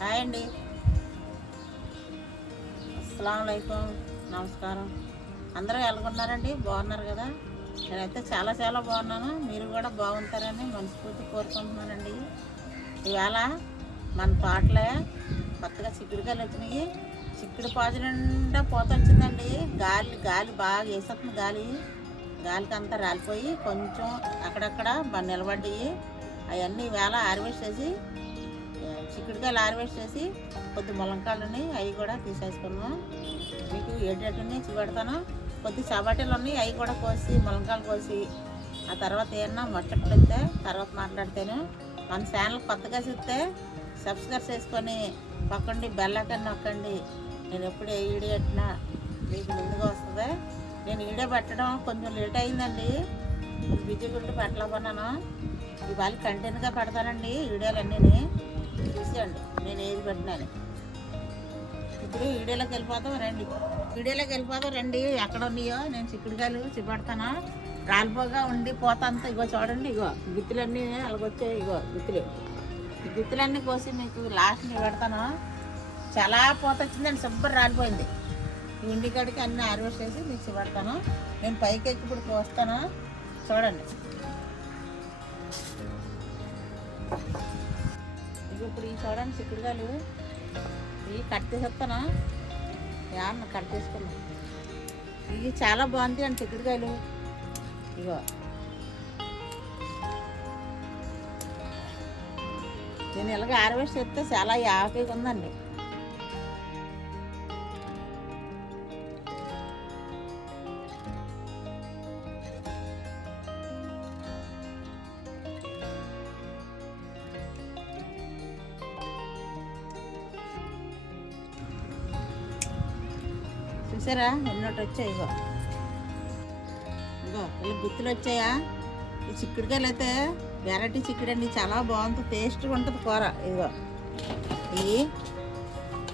Hi అండి. అస్సలాము అలైకుం. నమస్కారం. అందరూ ఎలాగున్నారండి? బాగున్నారు కదా? నేనైతే చాలా చాలా బాగున్నాను. మీరు కూడా బాగుంటారని మనస్ఫూర్తి కోరుకుంటున్నానండి. ఇవాళ మన తోటలో కొత్తగా చిక్కుడుకాయలు వచ్చినాయి. చిక్కుడు పాజు నిండా పోత వచ్చిందండి. గాలి గాలి బాగా వేసేస్తుంది. గాలికి అంతా రాలిపోయి కొంచెం అక్కడక్కడ నిలబడ్డాయి. అవన్నీ వేళ హార్వెస్ట్ చేసి చిక్కుడుకాయలు హార్వెస్ట్ చేసి కొద్ది ములంకాయలు అవి కూడా తీసేసుకున్నాం. మీకు ఏటేటుని చూపెడతాను. కొద్ది చపాటీలు ఉన్నాయి, అవి కూడా కోసి ములంకాయలు కోసి ఆ తర్వాత ఏమన్నా ముచ్చట్లు వస్తే తర్వాత మాట్లాడితేను. మన ఛానల్ కొత్తగా చూస్తే సబ్స్క్రైబ్ చేసుకొని పక్కండి బెల్ ఐకాన్ నొక్కండి. నేను ఎప్పుడు ఏ వీడియో పెట్టినా మీకు ముందుగా వస్తుంది. నేను వీడియో పెట్టడం కొంచెం లేట్ అయిందండి. బిజీ గురించి పెట్టలేకపోన్నాను. ఇవాళ కంటిన్యూగా పెడతానండి వీడియోలన్నీ. చూసేయండి నేను ఏది పెట్టినాను. ఇప్పుడు వీడియోలోకి వెళ్ళిపోతాం రండి. ఎక్కడ ఉన్నాయో నేను చిక్కుడుకాయలు చూపెడతాను. రాలిపోగా ఉండి పోతంతా ఇగో చూడండి. ఇగో గుత్తులన్నీ అలాగొచ్చాయి. ఇగో ఈ గుత్తులన్నీ కోసి మీకు లాస్ట్ని పెడతాను. చాలా పోత వచ్చిందండి. శుభ్రం రాలిపోయింది. ఈ ఇంటికాడికి అన్నీ హార్వెస్ట్ చేసి మీకు చూపెడతాను. నేను పైకి ఎక్కి ఇప్పుడు కోస్తాను. చూడండి. ఇప్పుడు ఈ చూడండి చిక్కుడుకాయలు ఇవి కట్ చేసేస్తాను. ఏమన్నా కట్ చేసుకున్నాం. ఇవి చాలా బాగుంటాయి అండి చిక్కుడుకాయలు. ఇగో నేను ఇలాగ హార్వెస్ట్ చేస్తే చాలా హ్యాపీగా ఉందండి. చూసారా ఎన్నోటి వచ్చాయి. ఇగో ఇలా గుత్తులు వచ్చాయా. ఈ చిక్కుడుకాయలు అయితే వెరైటీ చిక్కుడు అండి. చాలా బాగుంటుంది, టేస్ట్గా ఉంటుంది కూర. ఇగో ఇవి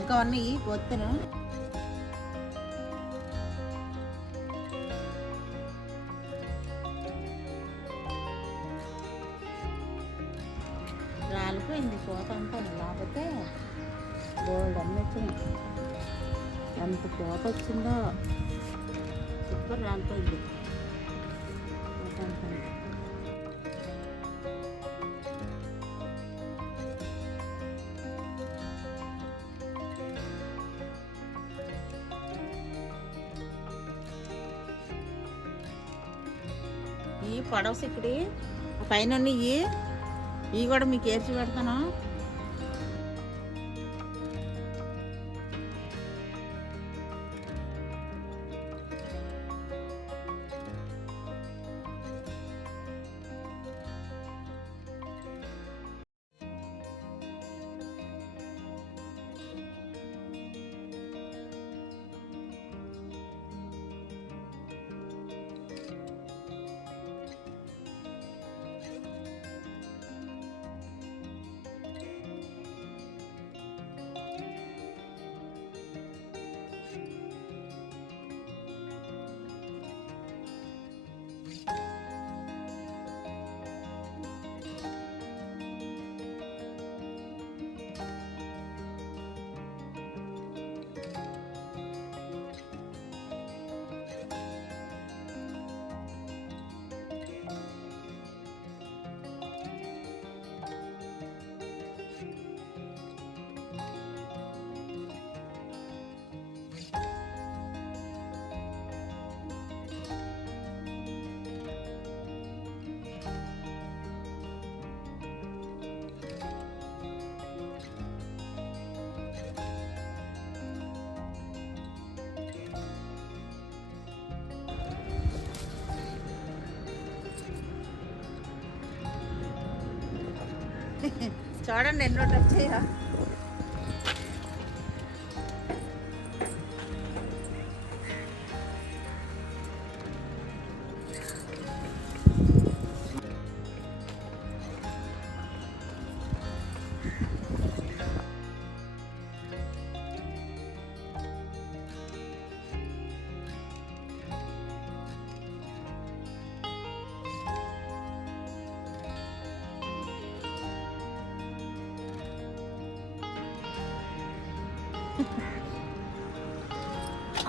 ఇంకా ఉన్నాయి కొత్తను. రాలిపోయింది కోత అంతా. లేకపోతే గోల్డ్ అన్నీ వచ్చినాయి. ఎంత కోత వచ్చిందో. సూపర్ రాలిపోయింది కోత అంతా. ఈ పొడవ సిక్కుడి పైన ఇవి కూడా మీకు ఏర్చి పెడతాను. చూడండి ఎన్నోటి వచ్చాయా.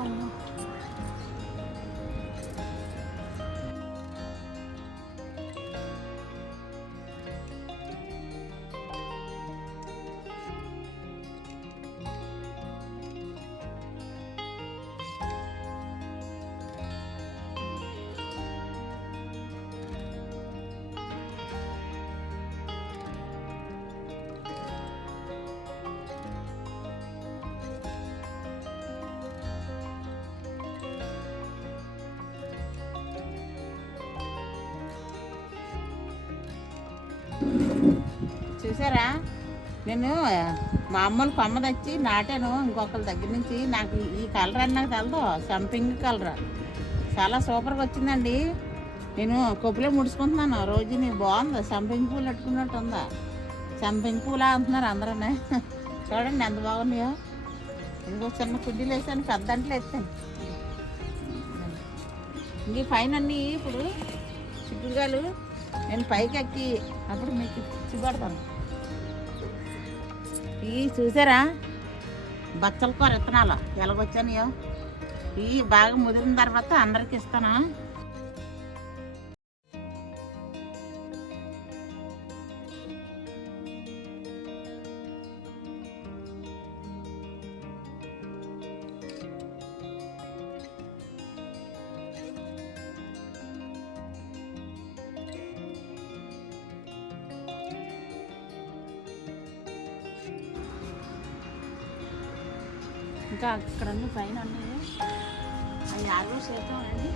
అమ్మో. చూసారా, నేను మా అమ్మలు కొమ్మ తెచ్చి నాటాను ఇంకొకరి దగ్గర నుంచి. నాకు ఈ కలర్ అని నాకు తెలదు, సంపింగ్ కలర్ చాలా సూపర్గా వచ్చిందండి. నేను కొప్పులో ముడుచుకుంటున్నాను రోజుని. బాగుంది, సంపింగ్ పూలు పెట్టుకున్నట్టు ఉందా. సంపింగ్ పూలా అంటున్నారు అందరూ. చూడండి ఎంత బాగున్నాయో. ఇంకో చిన్న కుడ్డీలు వేసాను, పెద్ద అంట్లు ఎత్తాను. ఇంక పైన అన్నీ ఇప్పుడు చిక్కుడుగాయలు నేను పైకి ఎక్కి అప్పుడు మీకు చిబ్బడతాను. ఇవి చూసారా బచ్చల కూర విత్తనాలు ఎలాగొచ్చానయో. ఇవి బాగా ముదిరిన తర్వాత అందరికి ఇస్తాను. ఇంకా అక్కడ పైన ఉన్నాయి, అవి ఆల్మోస్ట్ చేస్తామండి.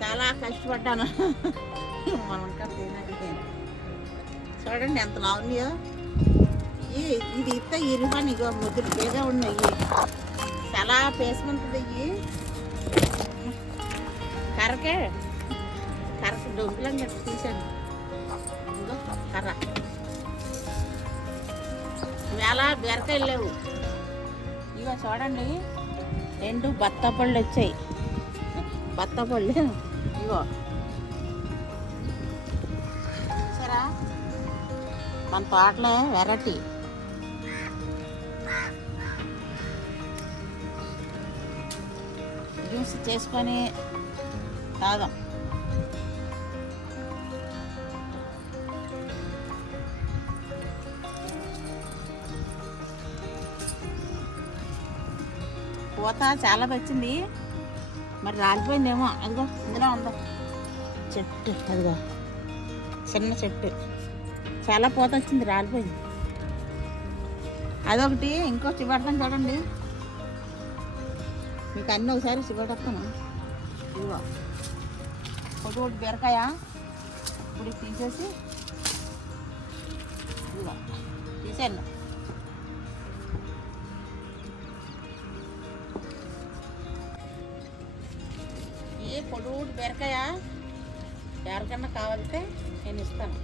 చాలా కష్టపడ్డాను మనకా తినడానికి. చూడండి ఎంత లావున్నాయో. ఇది ఇస్తే ఇరువని ఇగో ముద్దులు బేగా ఉన్నాయి. చాలా పేసుకుంటుంది. ఇవి కర్రకి డొంకులని చెప్పి తీసాను. ఇగో కర్ర. ఇవాళ బీరకాయలు లేవు. ఇగో చూడండి 2 బత్తాపళ్ళు వచ్చాయి. బత్తాపళ్ళు ఇగో సరే. మన తోటలో వెరైటీ జ్యూస్ చేసుకొని తాగాం. పూత చాలా వచ్చింది, మరి రాలిపోయిందేమో. అదిగో ఇందులో ఉందో చెట్టు, అదిగో చిన్న చెట్టు చాలా పూత వచ్చింది, రాలిపోయింది. అదొకటి. ఇంకో చివడతాను చూడండి, మీకు అన్నీ ఒకసారి చివడతాను. ఇదిగో ఒకటి బీరకాయ ఇప్పుడు తీసేసి ఇదిగో తీసాను. పొడుగు బీరకాయ ఎవరికన్నా కావాలితే నేను ఇస్తాను.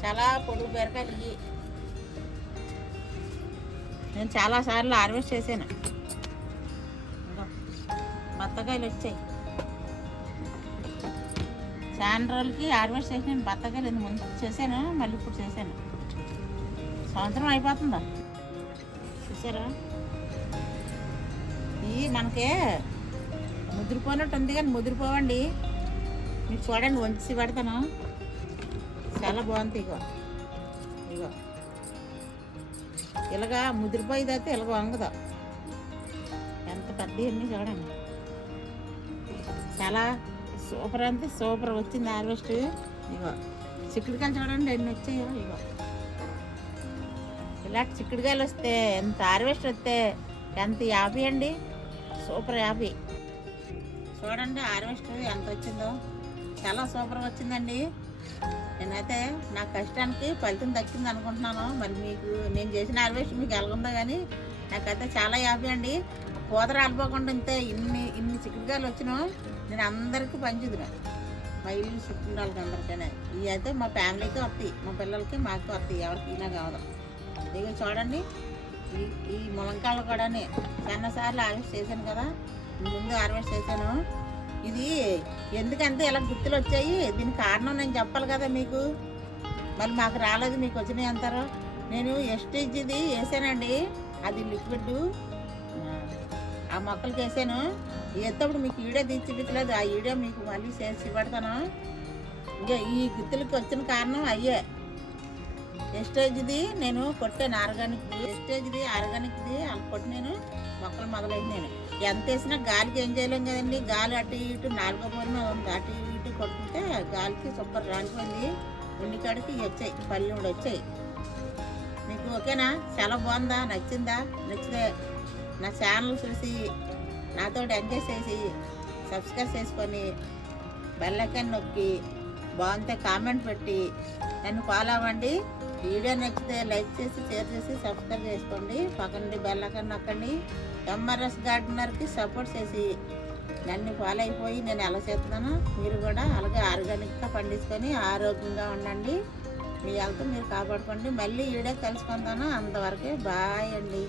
చాలా పొడుగు బీరకాయలు ఇవి. నేను చాలాసార్లు హార్వెస్ట్ చేశాను. ఇదిగో బత్తకాయలు వచ్చాయి. చాలా రోజులకి హార్వెస్ట్ చేసిన బత్తకాయలు ఇంత ముందు చేశాను, మళ్ళీ ఇప్పుడు చేశాను. సంవత్సరం అయిపోతుందా చూసారా? ఇవి మనకే ముదిరిపోయినట్టు ఉంది కానీ ముదిరిపోవండి. మీరు చూడండి, వంచి పెడతాను. చాలా బాగుంది. ఇగో ఇగో ఇలాగా ముదిరిపోయేది అయితే ఇలాగ వంగదు. ఎంత పెద్ద అన్నీ చూడండి. చాలా సూపర్ అంటే సూపర్ వచ్చింది హార్వెస్ట్. ఇగో చిక్కుడుకాయలు చూడండి ఎన్ని వచ్చాయో. ఇగో ఇలాంటి చిక్కుడుకాయలు వస్తే ఎంత హార్వెస్ట్ వస్తే ఎంత హ్యాపీ అండి. Super happy. చూడండి హార్వెస్ట్ ఎంత వచ్చిందో. చాలా సూపర్ వచ్చిందండి. నేనైతే నా కష్టానికి ఫలితం దక్కింది అనుకుంటున్నాను. మరి మీకు నేను చేసిన హార్వెస్ట్ మీకు ఎలాగుందో కానీ నాకైతే చాలా హ్యాపీ అండి. పూత రాలిపోకుండా ఇంతే ఇన్ని చిక్కుడుకాయలు వచ్చినా నేను అందరికీ పంచుదును. మా ఇల్లు చుట్టూ వాళ్ళకి అందరికైనా. ఇవి అయితే మా ఫ్యామిలీకి వస్తాయి, మా పిల్లలకి మాకు వస్తాయి, ఎవరికి ఈనా కావదు. ఇక చూడండి ఈ ములంకాయలు కూడా చాలాసార్లు హార్వెస్ట్ చేశాను కదా, ముందు హార్వెస్ట్ చేశాను. ఇది ఎందుకంటే ఇలా గుర్తులు వచ్చాయి, దీనికి కారణం నేను చెప్పాలి కదా మీకు. మళ్ళీ మాకు రాలేదు మీకు వచ్చినాయి అంటారు. నేను ఎస్టేజ్ది వేసానండి, అది లిక్విడ్ ఆ మొక్కలకి వేసాను. వేసేటప్పుడు మీకు వీడియో తీర్చిపించలేదు, ఆ వీడియో మీకు మళ్ళీ చేసి పెడతాను. ఇంకా ఈ గుర్తులకి వచ్చిన కారణం అయ్యే. ఎస్టేజ్ది నేను కొట్టాను, ఆర్గానిక్ది అలా కొట్టి నేను మొక్కలు మొదలైనాను. ఎంత వేసినా గాలికి ఏం చేయలేం కదండి. గాలి అటు ఇటు 4వ పోయిన ఉంది, అటు ఇటు కొట్టుకుంటే గాలికి సూపర్ రాలిపోయింది. ఉండికాడికి వచ్చాయి, పళ్ళు కూడా వచ్చాయి. మీకు ఓకేనా? చాలా బాగుందా? నచ్చిందా? నచ్చితే నా ఛానల్ చూసి నాతో ఎంజాయ్ చేసి సబ్స్క్రైబ్ చేసుకొని బెల్ ఐకాన్ నొక్కి బాగుంటే కామెంట్ పెట్టి నన్ను ఫాలో అవ్వండి. వీడియో నచ్చితే లైక్ చేసి షేర్ చేసి సబ్స్క్రైబ్ చేసుకోండి. పక్కన బెల్ ఐకాన్ నొక్కండి. ఎంఆర్ఎస్ గార్డెనర్కి సపోర్ట్ చేసి నన్ను ఫాలో అయిపోయి నేను ఎలా చేస్తున్నానో మీరు కూడా అలాగే ఆర్గానిక్గా పండించుకొని ఆరోగ్యంగా ఉండండి. మీ హెల్త్ మీరు కాపాడుకోండి. మళ్ళీ వీడియో కలుసుకుంటాను. అంతవరకే బాయ్ అండి.